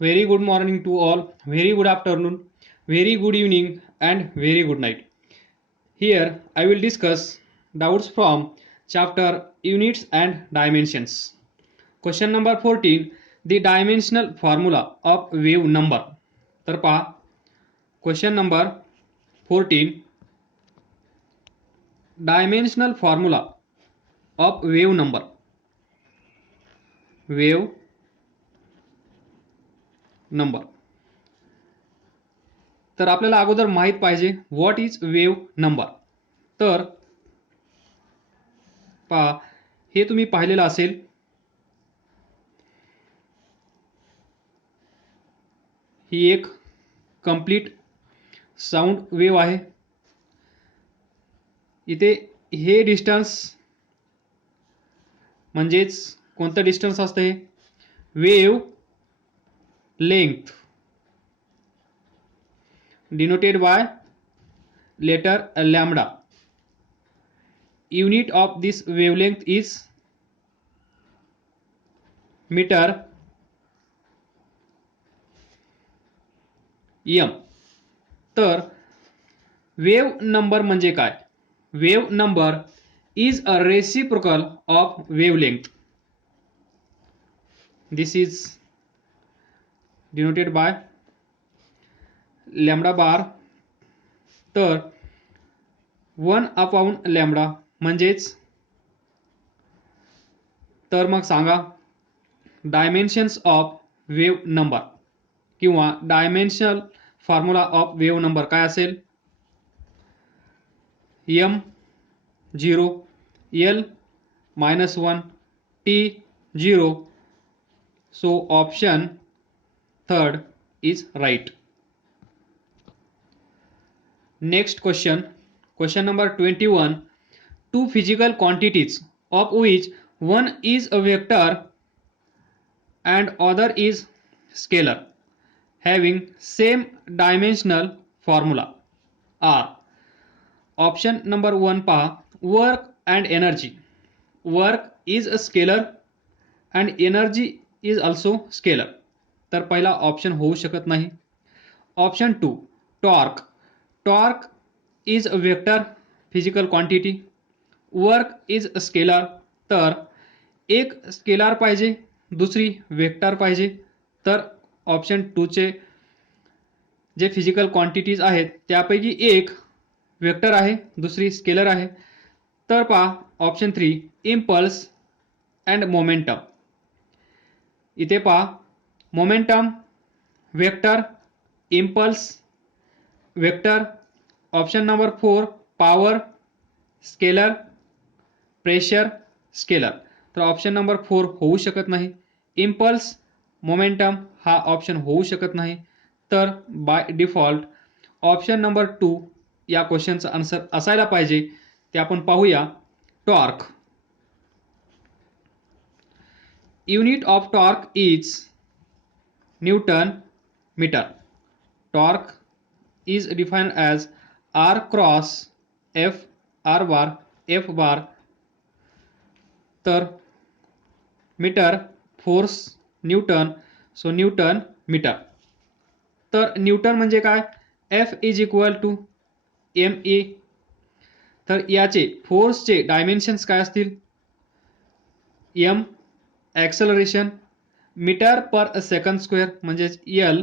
Very good morning to all, very good afternoon, very good evening, and very good night. Here I will discuss doubts from chapter Units and Dimensions. Question number 14, the dimensional formula of wave number. तर पहा, question number 14, dimensional formula of wave number. Wave number. तर आपल्याला अगोदर माहित पाहिजे what is wave number. तर पहा, हे तुम्ही पाहिलेलं असेल, ही एक कंप्लीट साऊंड वेव्ह आहे. इथे हे डिस्टन्स म्हणजेच कोणतं डिस्टन्स असतं, हे wavelength denoted by letter lambda. Unit of this wavelength is meter m. तर वेव्ह नंबर म्हणजे काय? Wave number is a reciprocal of wavelength. This is denoted by lambda bar. तर 1/λ म्हणजेच, तर मग सांगा डायमेन्शन्स ऑफ वेव्ह नंबर किंवा dimensional formula of wave number काय असेल? m 0 l -1 t 0. So option third is right. Next question number 21. Two physical quantities of which one is a vector and other is scalar having same dimensional formula are. Option number 1 पहा, work and energy. Work is a scalar and energy is also scalar. तर पहिला option होऊ शकत नाही. Option 2 torque. Torque is a vector physical quantity. Work is scalar. तर एक scalar पाहिजे, दुसरी वेक्टर पाहिजे. तर ऑप्शन 2 चे जे फिजिकल क्वांटिटीज आहेत त्यापैकी एक वेक्टर आहे, दुसरी स्केलर आहे. तर पहा ऑप्शन 3 इम्पल्स अँड मोमेंटम. इथे पहा momentum vector, impulse vector. Option number 4 power scalar, pressure scalar. तर ऑप्शन नंबर 4 होऊ शकत नाही. इम्पल्स मोमेंटम हा ऑप्शन होऊ शकत नाही. तर बाय डिफॉल्ट ऑप्शन नंबर 2 या क्वेश्चनचा आन्सर असायला पाहिजे. ते आपण पाहूया. Torque. Unit of torque is newton metre. Torque is defined as r cross f r bar f bar. तर metre force newton, so newton metre. तर न्यूटन म्हणजे काय? F is equal to ma. तर याचे फोर्सचे डायमेन्शन्स काय असतील? m acceleration metre per second square म्हणजेच l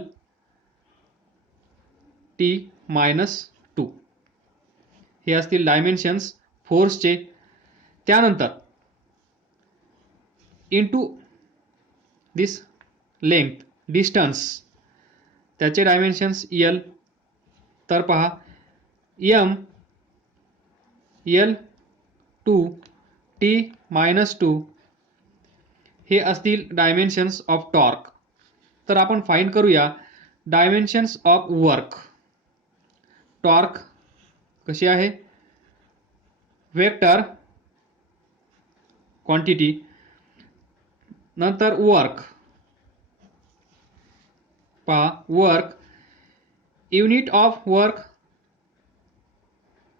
t -2. हे असतील डायमेन्शन्स फोर्सचे. त्यानंतर इंटू दिस लेंथ डिस्टन्स, त्याचे डायमेन्शन्स l. तर पहा m l 2 t -2 हे असतील डायमेन्शन्स ऑफ टॉर्क. तर आपण फाइंड करूया डायमेन्शन्स ऑफ वर्क. टॉर्क कशी आहे? Vector quantity. नंतर वर्क पहा, work unit of work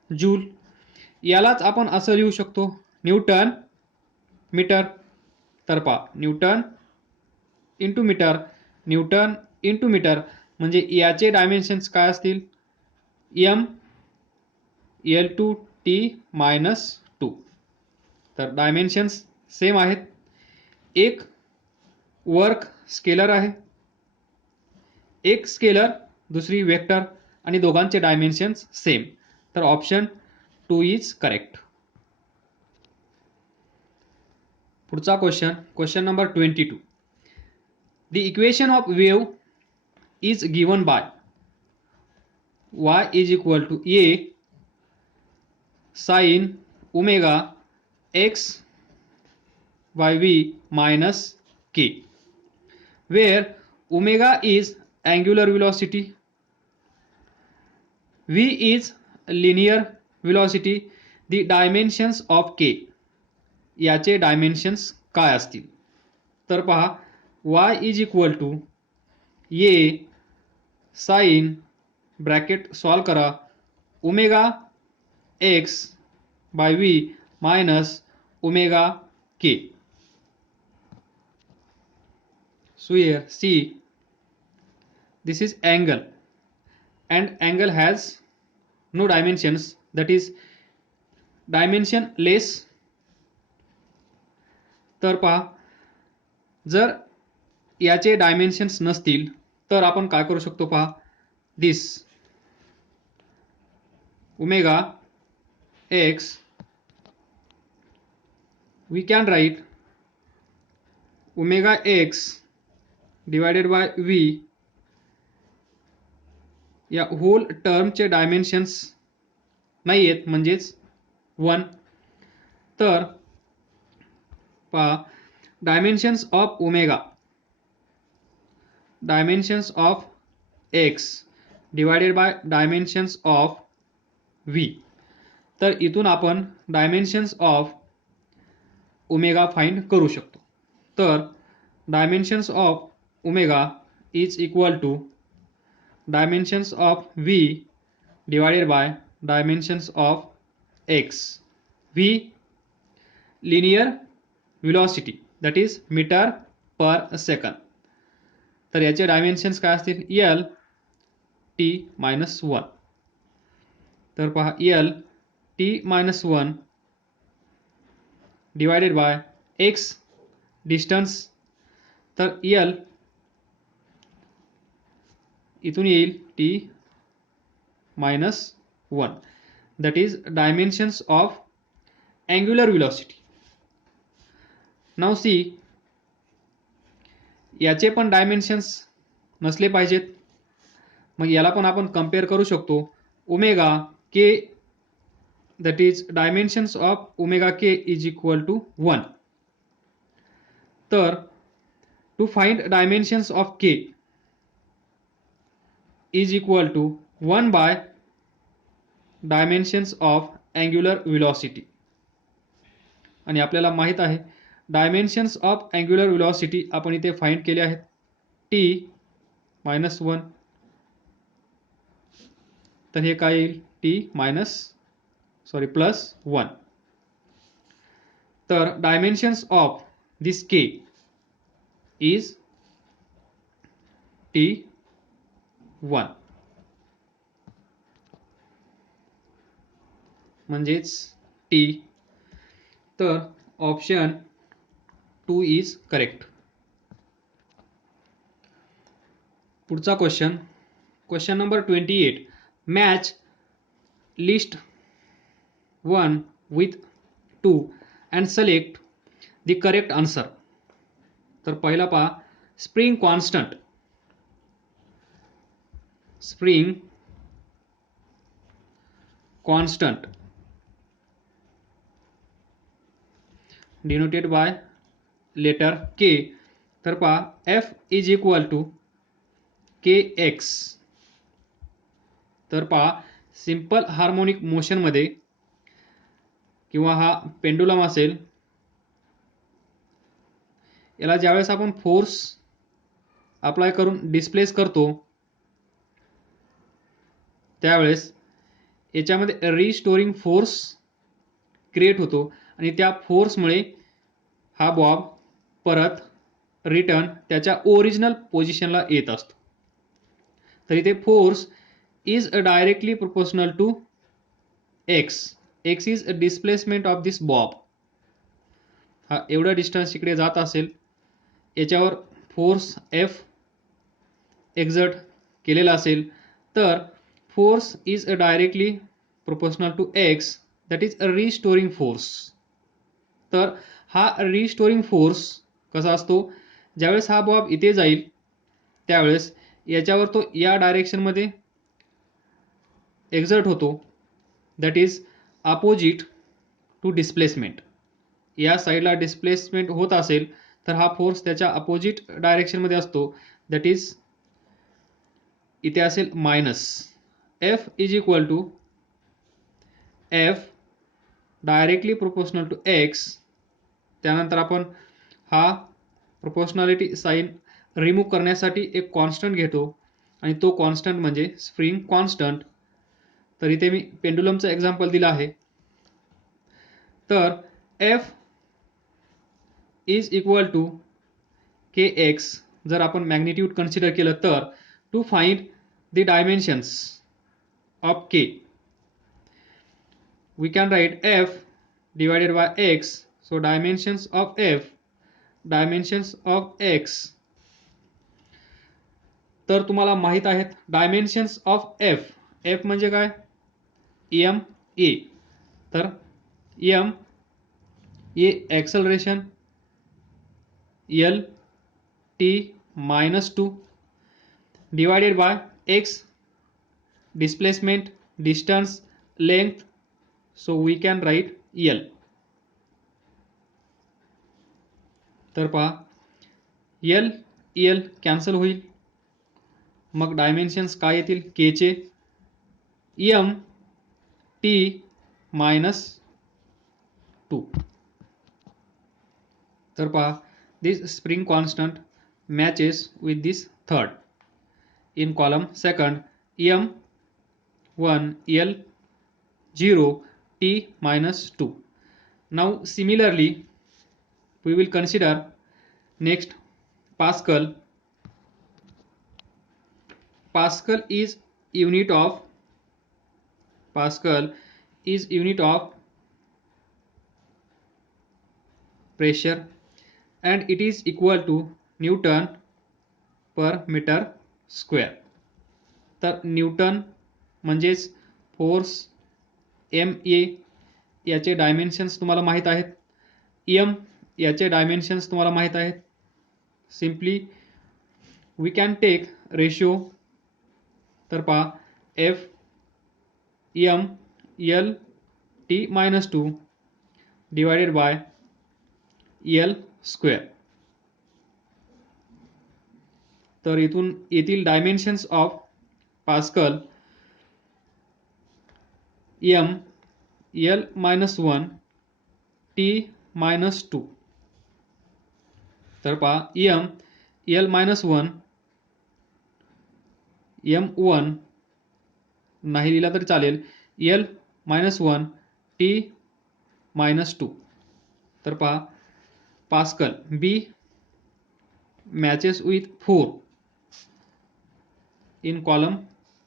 joule. यालाच आपण असं लिहू शकतो न्यूटन मीटर. तर पहा newton into metre, newton into metre, म्हणजे याचे डायमेन्शन्स काय असतील, m L2T-2. तर डायमेन्शन्स सेम आहेत. एक वर्क स्केलर आहे, एक स्केलर दुसरी वेक्टर, आणि दोघांचे डायमेन्शन्स सेम. तर ऑप्शन 2 इज करेक्ट. पुढचा question number 22. The equation of wave is given by y is equal to a sin omega x by v minus k, where omega is angular velocity, v is linear velocity, the dimensions of k, याचे dimensions काय असतील. तर पहा, y is equal to a sine bracket solve करा omega x by v minus omega k. So here see, this is angle and angle has no dimensions, that is dimensionless. तर पहा, जर याचे डायमेन्शन्स नसतील तर आपण काय करू शकतो पहा, दिस omega x we can write omega x divided by v, या होल टर्मचे डायमेन्शन्स नाही आहेत, म्हणजेच 1. तर पहा, dimensions of omega, dimensions of x divided by dimensions of v. तर इथून आपण डायमेन्शन्स ऑफ ओमेगा फाइंड करू शकतो. तर dimensions of omega is equal to dimensions of v divided by dimensions of x. v linear velocity, that is metre per second. तर याचे dimensions काय असतील, l t-1. तर पहा, l t-1 divided by x distance. तर l इथून येईल t-1, that is dimensions of angular velocity. Now see, याचे पण डायमेन्शन्स नसले पाहिजेत, मग याला पण आपण कंपेअर करू शकतो. Omega k, that is dimensions of omega k is equal to 1. तर to find dimensions of k is equal to 1 by dimensions of angular velocity. आणि आपल्याला माहित आहे डायमेन्शन्स ऑफ अँग्युलर व्हेलॉसिटी आपण इथे फाइंड केले आहेत, t-1. तर हे काय येईल, +1. तर dimensions of this K is t-1, म्हणजेच t. तर ऑप्शन 2 इज करेक्ट. पुढचा question number 28. Match list 1 with 2 and select the correct answer. तर पहिला पहा, spring constant denoted by letter k. तर पहा, f is equal to kx. तर पहा, सिंपल हार्मोनिक मोशन मध्ये किंवा हा पेंडुलम असेल, याला ज्यावेळेस आपण फोर्स अप्लाय करून डिस्प्लेस करतो त्यावेळेस याच्यामध्ये रिस्टोरिंग फोर्स क्रिएट होतो आणि त्या फोर्समुळे हा बॉब परत रिटर्न त्याच्या ओरिजिनल पोझिशनला येत असतो. तर इथे force is directly proportional to x. X is displacement of this bob. हा एवढा डिस्टन्स इकडे जात असेल, याच्यावर फोर्स एफ एक्झर्ट केलेला असेल, तर force is directly proportional to x, that is a restoring force. तर हा रिस्टोरिंग फोर्स कसा असतो, ज्यावेळेस हा बॉब इथे जाईल त्यावेळेस याच्यावर तो या डायरेक्शनमध्ये एक्झर्ट होतो, that is opposite to displacement. या साईडला डिस्प्लेसमेंट होत असेल तर हा फोर्स त्याच्या अपोजिट डायरेक्शनमध्ये असतो, दॅट इज इथे असेल minus F is equal to F directly proportional to x. त्यानंतर आपण हा प्रोपोर्शनॅलिटी साइन रिमूव्ह करण्यासाठी एक कॉन्स्टंट घेतो आणि तो कॉन्स्टंट म्हणजे स्प्रिंग कॉन्स्टंट. तर इथे मी पेंडुलमचं एक्झाम्पल दिलं आहे. तर F is equal to k x जर आपण मॅग्निट्यूड कन्सिडर केलं तर to find the dimensions of k we can write f divided by x. So dimensions of f, dimensions of x. तर तुम्हाला माहित आहेत डायमेन्शन्स ऑफ एफ. एफ म्हणजे काय, एम ए. तर M A acceleration, L T -2 divided by x displacement, distance, length. So we can write L. तर पहा L L cancel होईल, मग डायमेन्शन्स काय येतील के चे, एम टी -2. तर पहा this spring constant matches with this third. In column second M 1 L 0 T -2. Now similarly we will consider next Pascal. Pascal is unit of pressure and it is equal to Newton per meter square. तर Newton म्हणजेच force M A याचे dimensions तुम्हाला माहीत आहेत, M याचे dimensions तुम्हाला माहीत आहेत. Simply we can take ratio. तर पहा F M L T -2 divided by L square. तर इथून येथील dimensions of pascal M L -1 T -2. तर पहा एम एल -1 एम 1 नाही लिहिला तरी चालेल, एल -1 टी -2. तर पहा pascal B matches with 4 in column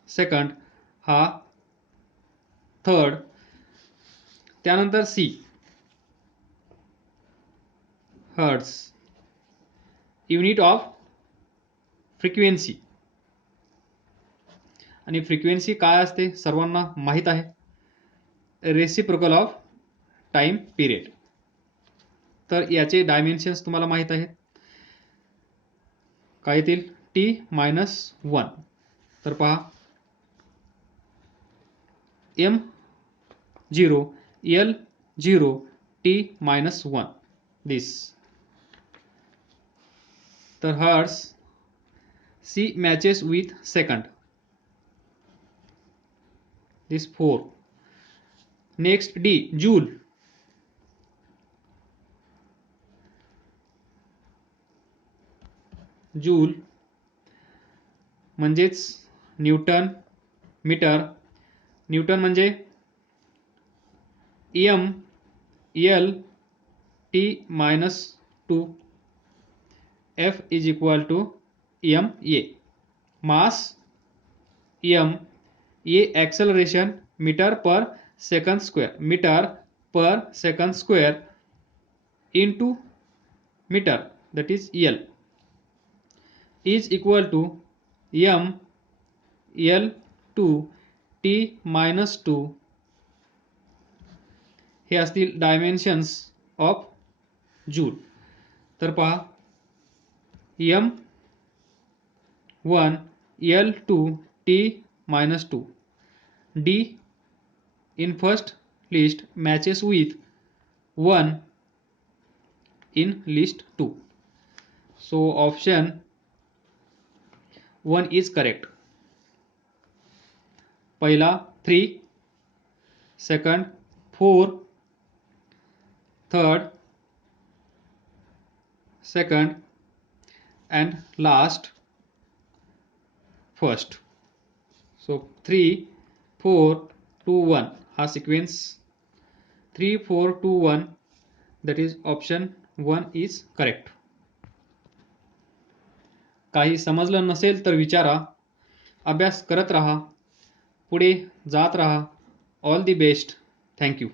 second, हा थर्ड. त्यानंतर C hertz, unit of frequency. आणि फ्रिक्वेन्सी काय असते सर्वांना माहीत आहे, रेसिप्रोकल ऑफ टाइम पिरियड. तर याचे डायमेन्शन्स तुम्हाला माहीत आहेत, काय येतील टी -1. तर पहा एम 0 एल 0 टी -1 दिस. तर hertz C matches with second, this 4. Next D joule. Joule म्हणजेच न्यूटन मीटर. न्यूटन म्हणजे M L T -2 F is equal to M A. Mass M, ये acceleration metre per second square into meter, that is L, is equal to m L 2 t minus 2. हे असतील dimensions of joule. तर पहा m 1 L 2 t minus 2. D in first list matches with 1 in list 2. So option 1 is correct. पहिला 3, second 4, third second and last first. So 3 4 2 1 हा sequence 3 4 2 1, that is option 1 is correct. काही समजलं नसेल तर विचारा. अभ्यास करत राहा, पुढे जात राहा. All the best. थँक्यू.